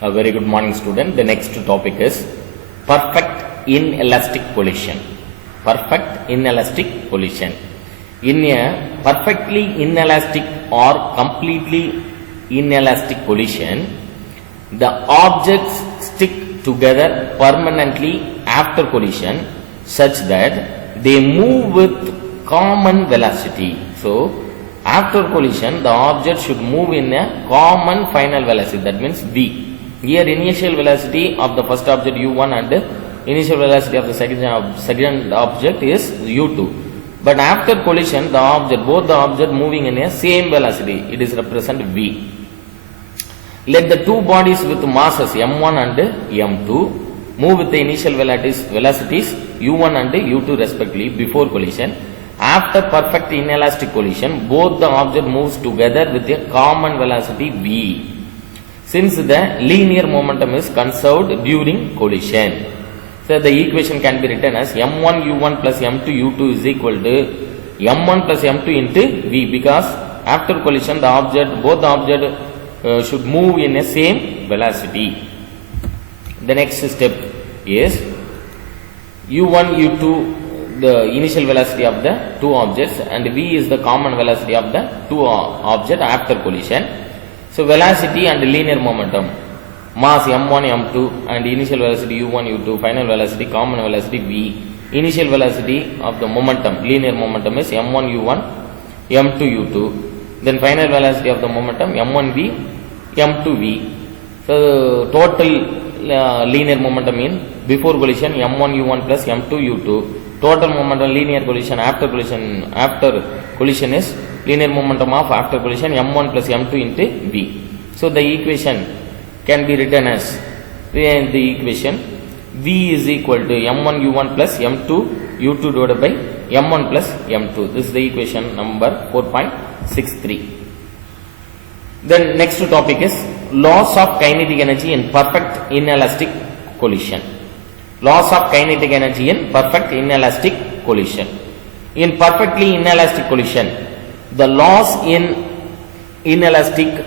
A very good morning, student. The next topic is perfect inelastic collision. Perfect inelastic collision. In a perfectly inelastic or completely inelastic collision, the objects stick together permanently after collision such that they move with common velocity. So, after collision, the object should move in a common final velocity, that means v. Here initial velocity of the first object u1 and initial velocity of the second object is u2. But after collision, both the object moving in a same velocity, it is represent v. Let the two bodies with masses m1 and m2 move with the initial velocities u1 and u2 respectively before collision. After perfect inelastic collision, both the object moves together with a common velocity v. Since the linear momentum is conserved during collision, so the equation can be written as m1 u1 plus m2 u2 is equal to m1 plus m2 into v, because after collision both the object should move in a same velocity. The next step is u1 u2, the initial velocity of the two objects, and v is the common velocity of the two objects after collision. So velocity and linear momentum, mass m1 m2 and initial velocity u1 u2, final velocity common velocity v. Initial velocity of the momentum, linear momentum is m1 u1 m2 u2, then final velocity of the momentum m1 v m2 v. So total linear momentum in before collision m1 u1 plus m2 u2, total momentum linear collision after collision is linear momentum of after collision m1 plus m2 into v. So the equation can be written as the equation v is equal to m1 u1 plus m2 u2 divided by m1 plus m2. This is the equation number 4.63. Then next topic is loss of kinetic energy in perfect inelastic collision. Loss of kinetic energy in perfect inelastic collision. In perfectly inelastic collision, the loss in inelastic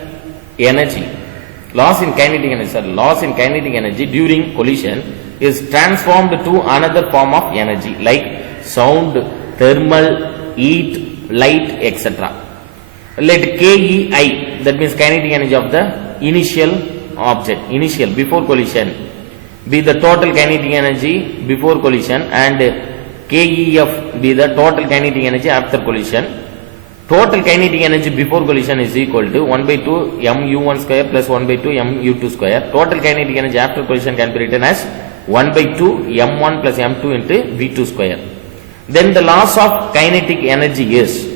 energy, loss in kinetic energy during collision is transformed to another form of energy like sound, thermal, heat, light, etc. Let KEI, that means kinetic energy of the initial object, before collision, be the total kinetic energy before collision, and KEF be the total kinetic energy after collision. Total kinetic energy before collision is equal to 1 by 2 mu1 square plus 1 by 2 mu2 square. Total kinetic energy after collision can be written as 1 by 2 m1 plus m2 into v2 square. Then the loss of kinetic energy is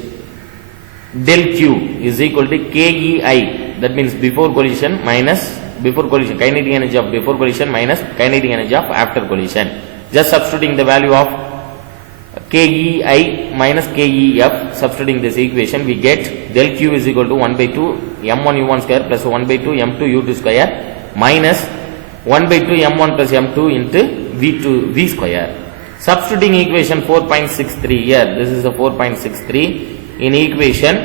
del q is equal to KEI, that means before collision, kinetic energy of before collision minus kinetic energy of after collision. Just substituting the value of KEI minus KEF, substituting this equation, we get del q is equal to 1 by 2 m1 u1 square plus 1 by 2 m2 u2 square minus 1 by 2 m1 plus m2 into v2 v square. Substituting equation 4.63 here, this is a 4.63. In equation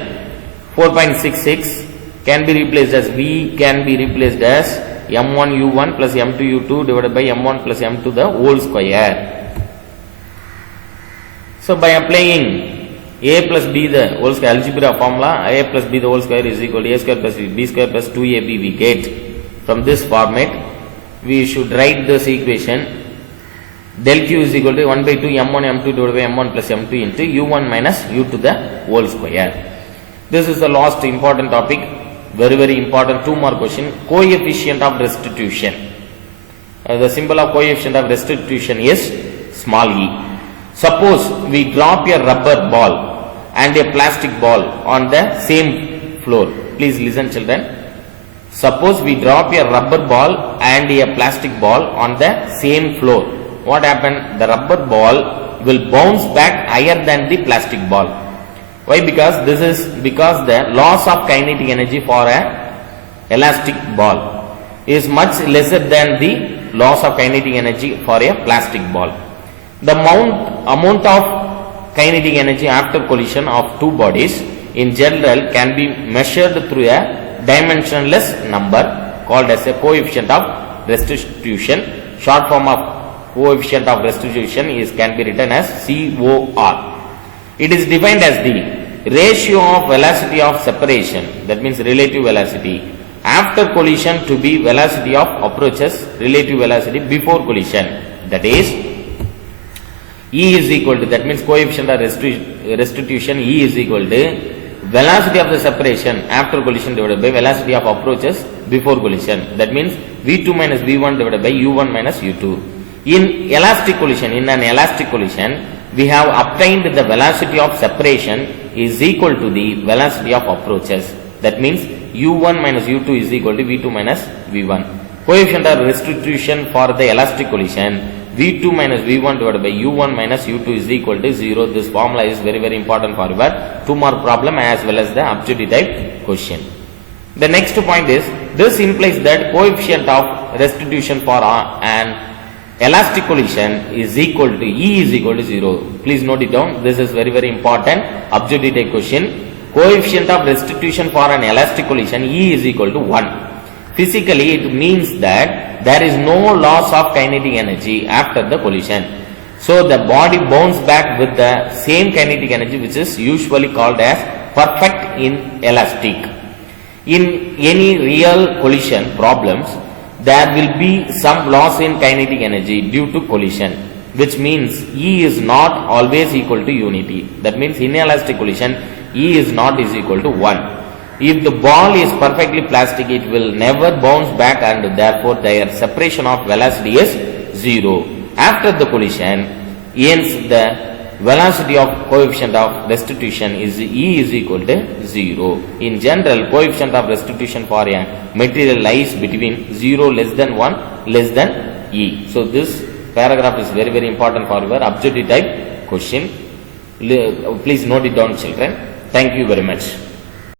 4.66 can be replaced as v can be replaced as m1 u1 plus m2 u2 divided by m1 plus m2 the whole square. So by applying a plus b the whole square algebra formula, a plus b the whole square is equal to a square plus b square plus 2ab we get. From this format we should write this equation del q is equal to 1 by 2 m1 m2 divided by m1 plus m2 into u1 minus u2 the whole square. This is the last important topic, very important 2 more question. Coefficient of restitution. The symbol of coefficient of restitution is small e. Suppose we drop a rubber ball and a plastic ball on the same floor. Please listen, children. Suppose we drop a rubber ball and a plastic ball on the same floor. What happened? The rubber ball will bounce back higher than the plastic ball. Why? Because the loss of kinetic energy for a elastic ball is much lesser than the loss of kinetic energy for a plastic ball. The amount of kinetic energy after collision of two bodies in general can be measured through a dimensionless number called as a coefficient of restitution. Short form of coefficient of restitution can be written as COR. It is defined as the ratio of velocity of separation, that means relative velocity, after collision to be velocity of approaches relative velocity before collision. That is, E is equal to, that means coefficient of restitution, E is equal to velocity of the separation after collision divided by velocity of approaches before collision. That means V2 minus V1 divided by U1 minus U2. In elastic collision, in an elastic collision, we have obtained the velocity of separation is equal to the velocity of approaches. That means U1 minus U2 is equal to V2 minus V1. Coefficient of restitution for the elastic collision, V2 minus V1 divided by U1 minus U2 is equal to 0. This formula is very, very important for your 2 mark problem as well as the objective type question. The next point is, this implies that coefficient of restitution for an elastic collision is equal to, E is equal to 0. Please note it down. This is very, very important objective type question. Coefficient of restitution for an elastic collision, E is equal to 1. Physically, it means that there is no loss of kinetic energy after the collision. So, the body bounces back with the same kinetic energy, which is usually called as perfect inelastic. In any real collision problems, there will be some loss in kinetic energy due to collision, which means E is not always equal to unity. That means in elastic collision, E is not is equal to 1. If the ball is perfectly plastic, it will never bounce back and therefore their separation of velocity is 0. After the collision, hence the velocity of coefficient of restitution is E is equal to 0. In general, coefficient of restitution for a material lies between 0 less than 1 less than E. So, this paragraph is very, very important for your objective type question. Please note it down, children. Thank you very much.